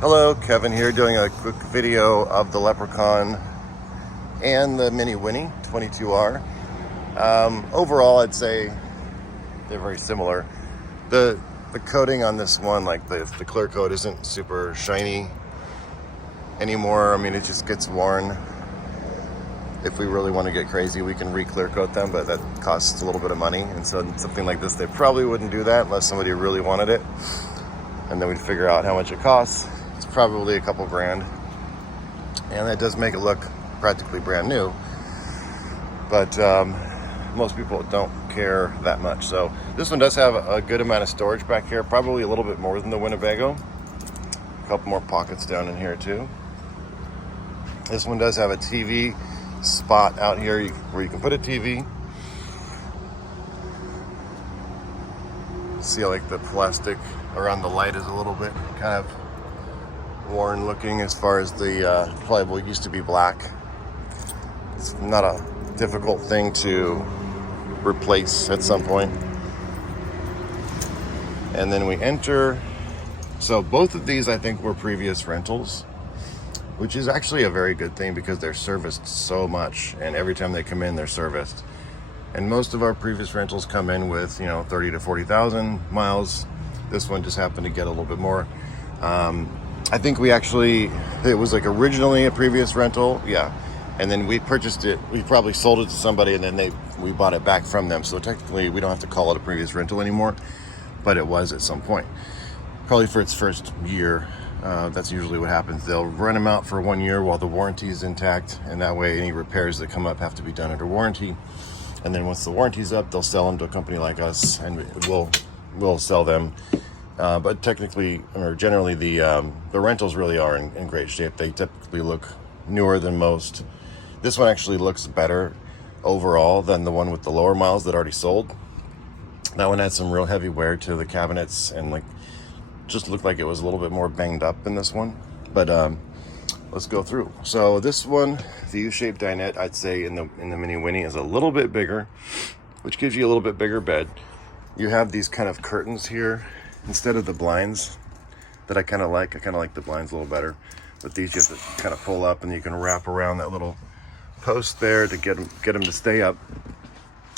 Hello, Kevin here doing a quick video of the Leprechaun and the Mini Winnie 22R. Overall, I'd say they're very similar. The coating on this one, like the clear coat, isn't super shiny anymore. I mean, it just gets worn. If we really want to get crazy, we can re-clear coat them, but that costs a little bit of money. And so something like this, they probably wouldn't do that unless somebody really wanted it. And then we'd figure out how much it costs. It's probably a couple grand. And that does make it look practically brand new. But most people don't care that much. So this one does have a good amount of storage back here, probably a little bit more than the Winnebago. A couple more pockets down in here too. This one does have a TV spot out here where you can put a TV. See, like the plastic around the light is a little bit kind of worn looking as far as the plywood used to be black. It's not a difficult thing to replace at some point. And then we enter. So both of these I think were previous rentals, which is actually a very good thing because they're serviced so much, and every time they come in they're serviced. And most of our previous rentals come in with 30 to 40,000 miles. This one just happened to get a little bit more. I think it was like originally a previous rental, yeah. And then we purchased it, we probably sold it to somebody, and then we bought it back from them. So technically we don't have to call it a previous rental anymore, but it was at some point. Probably for its first year. That's usually what happens. They'll run them out for 1 year while the warranty is intact, and that way any repairs that come up have to be done under warranty. And then once the warranty's up, they'll sell them to a company like us, and we'll sell them. But technically, or generally, the rentals really are in great shape. They typically look newer than most. This one actually looks better overall than the one with the lower miles that already sold. That one had some real heavy wear to the cabinets, and just looked like it was a little bit more banged up than this one. But let's go through. So this one, the U-shaped dinette, I'd say in the Mini Winnie is a little bit bigger, which gives you a little bit bigger bed. You have these kind of curtains here instead of the blinds that I kind of like. I kind of like the blinds a little better. But these you have to kind of pull up, and you can wrap around that little post there to get them to stay up.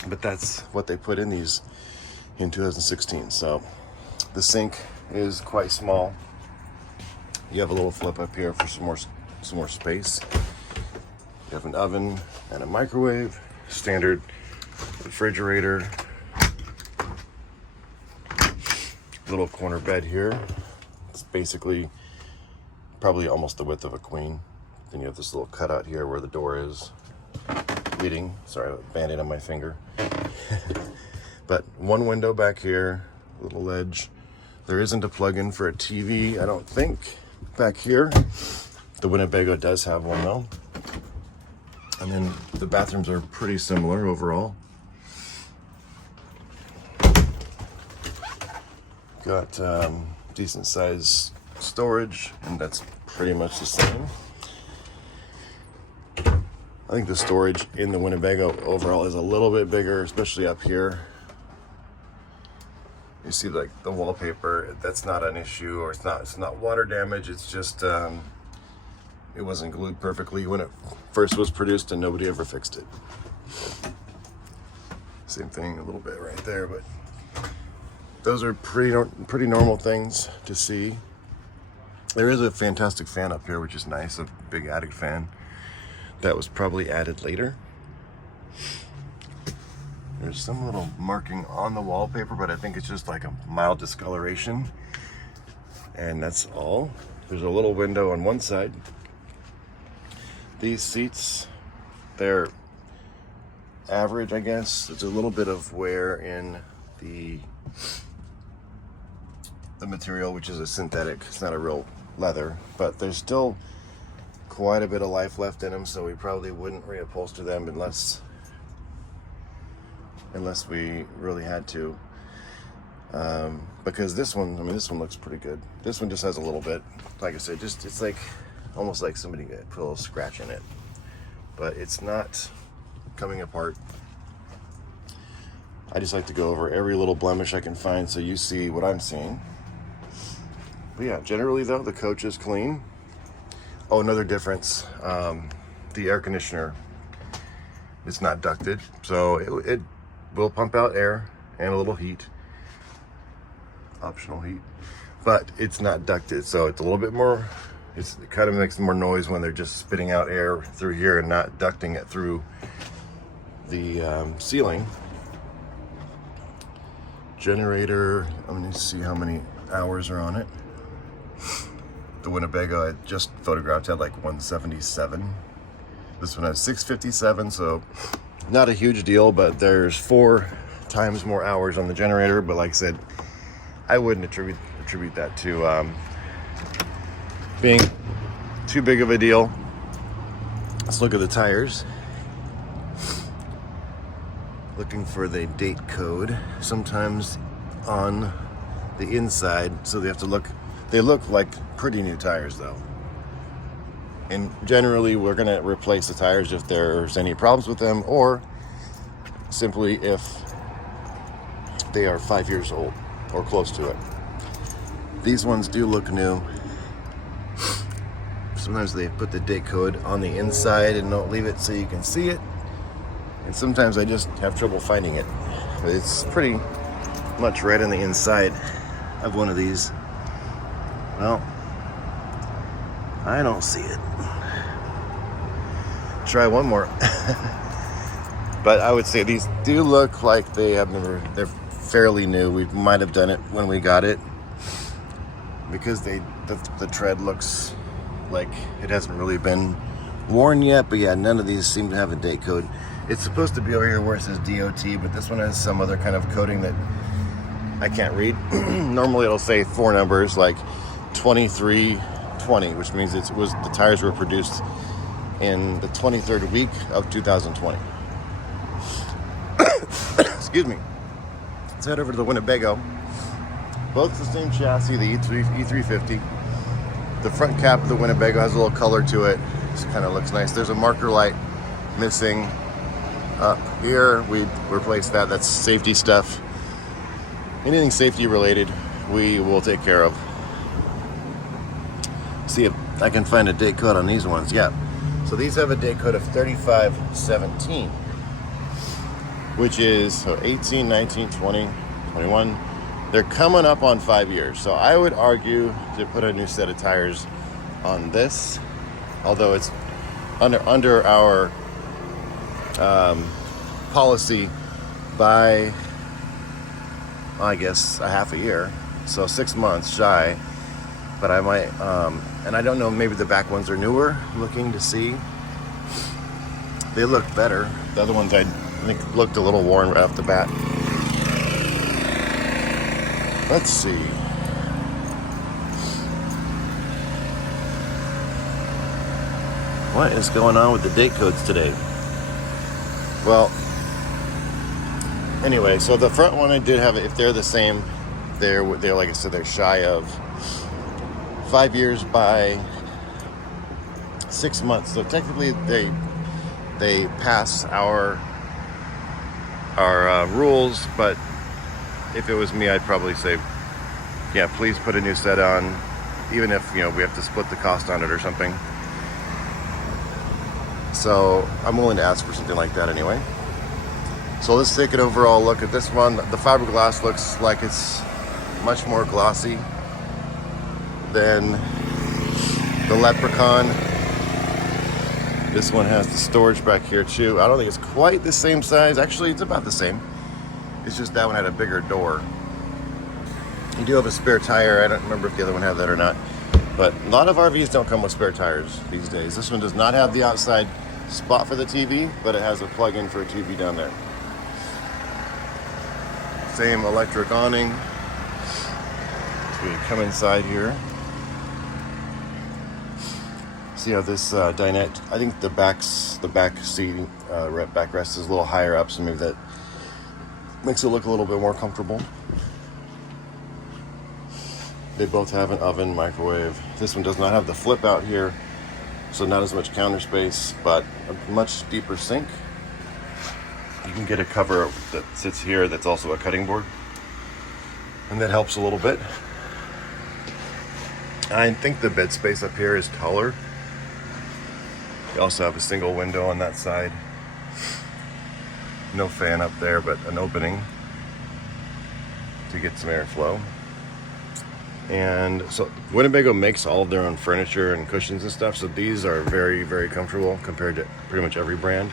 But that's what they put in these in 2016. So the sink is quite small. You have a little flip up here for some more space. You have an oven and a microwave, standard refrigerator, little corner bed here. It's basically probably almost the width of a queen. Then you have this little cutout here where the door is leading. Sorry, I have a band-aid on my finger. But one window back here, little ledge. There isn't a plug-in for a TV, I don't think, back here. The Winnebago does have one though. And then the bathrooms are pretty similar overall. Got decent size storage, and that's pretty much the same. I think the storage in the Winnebago overall is a little bit bigger, especially up here. You see, like the wallpaper, that's not an issue, or it's not water damage. It's just it wasn't glued perfectly when it first was produced, and nobody ever fixed it. Same thing a little bit right there, but those are pretty normal things to see. There is a fantastic fan up here, which is nice, a big attic fan. That was probably added later. There's some little marking on the wallpaper, but I think it's just like a mild discoloration. And that's all. There's a little window on one side. These seats, they're average, I guess. There's a little bit of wear in the material, which is a synthetic. It's not a real leather, but there's still quite a bit of life left in them, so we probably wouldn't reupholster them unless we really had to. Because this one looks pretty good. This one just has a little bit, like I said, it's like almost like somebody put a little scratch in it, but it's not coming apart. I just like to go over every little blemish I can find so you see what I'm seeing. But yeah, generally though, the coach is clean. Oh, another difference, the air conditioner is not ducted, so it will pump out air and a little heat, optional heat, but it's not ducted, so it's a little bit more, it kind of makes more noise when they're just spitting out air through here and not ducting it through the ceiling. Generator, I'm going to see how many hours are on it. The Winnebago I just photographed had like 177. This one has 657, so not a huge deal, but there's 4 times more hours on the generator. But like I said, I wouldn't attribute that to being too big of a deal. Let's look at the tires. Looking for the date code. Sometimes on the inside, so they have to look. They look like pretty new tires though. And generally we're gonna replace the tires if there's any problems with them, or simply if they are 5 years old or close to it. These ones do look new. Sometimes they put the date code on the inside and don't leave it so you can see it. And sometimes I just have trouble finding it. But it's pretty much right on the inside of one of these. Well, I don't see it. Try one more. But I would say these do look like they're fairly new. We might have done it when we got it, because the tread looks like it hasn't really been worn yet. But yeah, none of these seem to have a date code. It's supposed to be over here where it says DOT, but this one has some other kind of coding that I can't read. Normally it'll say 4 numbers like 2320, which means the tires were produced in the 23rd week of 2020. Excuse me. Let's head over to the Winnebago. Both the same chassis, the E350. The front cap of the Winnebago has a little color to it. Just kind of looks nice. There's a marker light missing up here. We replaced that. That's safety stuff. Anything safety related, we will take care of. See if I can find a date code on these ones. Yeah. So these have a date code of 3517, which is so 18, 19, 20, 21. They're coming up on 5 years. So I would argue to put a new set of tires on this, although it's under our policy by, I guess, a half a year. So 6 months shy. But I might, and I don't know, maybe the back ones are newer, looking to see. They look better. The other ones I think looked a little worn right off the bat. Let's see. What is going on with the date codes today? Well, anyway, so the front one I did have, if they're the same, they're like I said, they're shy of 5 years by 6 months. So technically they pass our rules, but if it was me, I'd probably say, yeah, please put a new set on, even if, we have to split the cost on it or something. So I'm willing to ask for something like that anyway. So let's take an overall look at this one. The fiberglass looks like it's much more glossy than the Leprechaun. This one has the storage back here too. I don't think it's quite the same size. Actually, it's about the same. It's just that one had a bigger door. You do have a spare tire. I don't remember if the other one had that or not. But a lot of RVs don't come with spare tires these days. This one does not have the outside spot for the TV, but it has a plug-in for a TV down there. Same electric awning. So we come inside here. See how this dinette, I think the back seat, backrest is a little higher up, so maybe that makes it look a little bit more comfortable. They both have an oven, microwave. This one does not have the flip out here, so not as much counter space, but a much deeper sink. You can get a cover that sits here that's also a cutting board, and that helps a little bit. I think the bed space up here is taller. You also have a single window on that side. No fan up there, but an opening to get some airflow. And so Winnebago makes all of their own furniture and cushions and stuff, so these are very, very comfortable compared to pretty much every brand,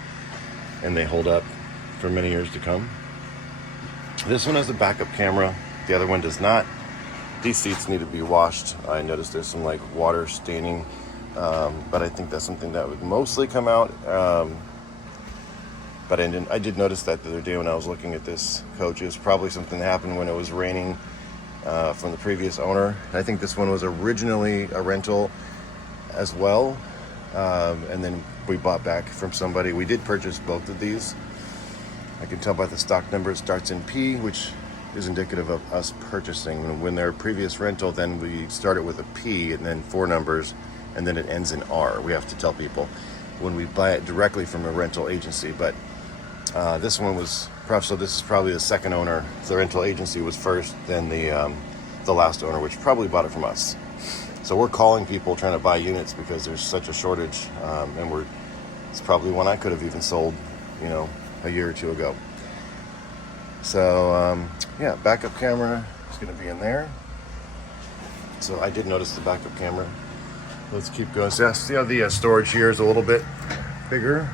and they hold up for many years to come. This one has a backup camera, the other one does not. These seats need to be washed. I noticed there's some like water staining, but I think that's something that would mostly come out. But I did notice that the other day when I was looking at this coach. It was probably something that happened when it was raining from the previous owner. I think this one was originally a rental as well, and then we bought back from somebody. We did purchase both of these. I can tell by the stock number it starts in P, which is indicative of us purchasing. When their previous rental, then we started with a P and then 4 numbers, and then it ends in R. We have to tell people when we buy it directly from a rental agency, but this one was so this is probably the second owner. The rental agency was first, then the last owner, which probably bought it from us. So we're calling people trying to buy units because there's such a shortage, and it's probably one I could have even sold, a year or two ago. So yeah, backup camera is going to be in there. So I did notice the backup camera. Let's keep going. So see how the storage here is a little bit bigger,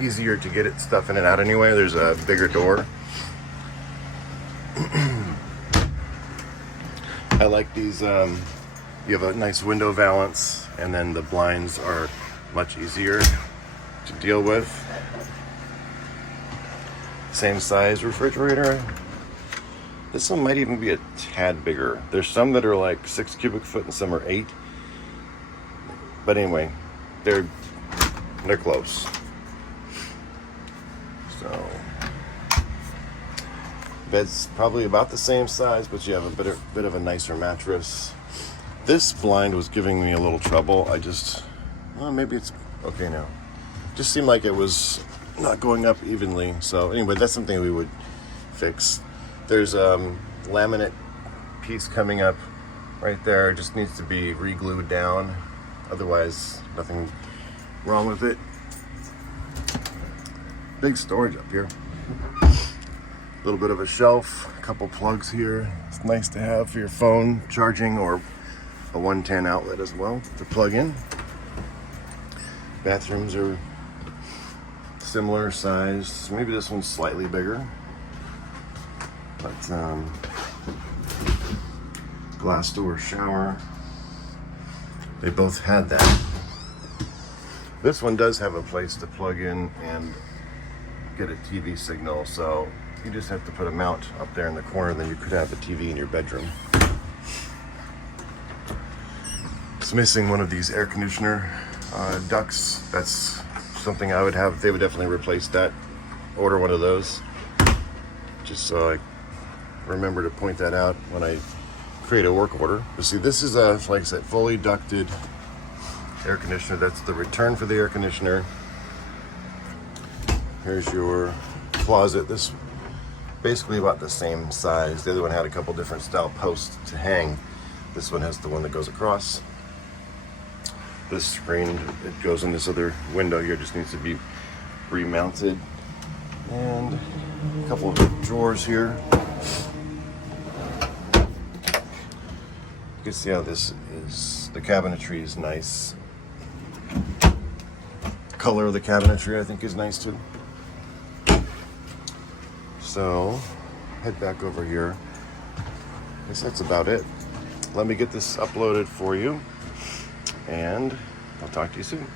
easier to get stuff in and out anyway. There's a bigger door. I like these. You have a nice window valance, and then the blinds are much easier to deal with. Same size refrigerator. This one might even be a tad bigger. There's some that are like 6 cubic foot and some are 8. But anyway, they're close. So bed's probably about the same size, but you have a bit of a nicer mattress. This blind was giving me a little trouble. Maybe it's okay now. Just seemed like it was not going up evenly. So anyway, that's something we would fix. There's a laminate piece coming up right there. It just needs to be re-glued down. Otherwise, nothing wrong with it. Big storage up here. A little bit of a shelf, a couple plugs here. It's nice to have for your phone charging, or a 110 outlet as well to plug in. Bathrooms are similar size. Maybe this one's slightly bigger, but glass door shower. They both had that. This one does have a place to plug in and get a TV signal, so you just have to put a mount up there in the corner, then you could have a TV in your bedroom. It's missing one of these air conditioner ducts. That's something I would have. They would definitely replace that. Order one of those. Just so I remember to point that out when I create a work order. But see, this is like I said, fully ducted air conditioner. That's the return for the air conditioner. Here's your closet. This basically about the same size. The other one had a couple different style posts to hang. This one has the one that goes across. This screen, it goes in this other window here, just needs to be remounted. And a couple of drawers here. You can see how this is. The cabinetry is nice. Color of the cabinetry I think is nice too. So head back over here. I guess that's about it. Let me get this uploaded for you, and I'll talk to you soon.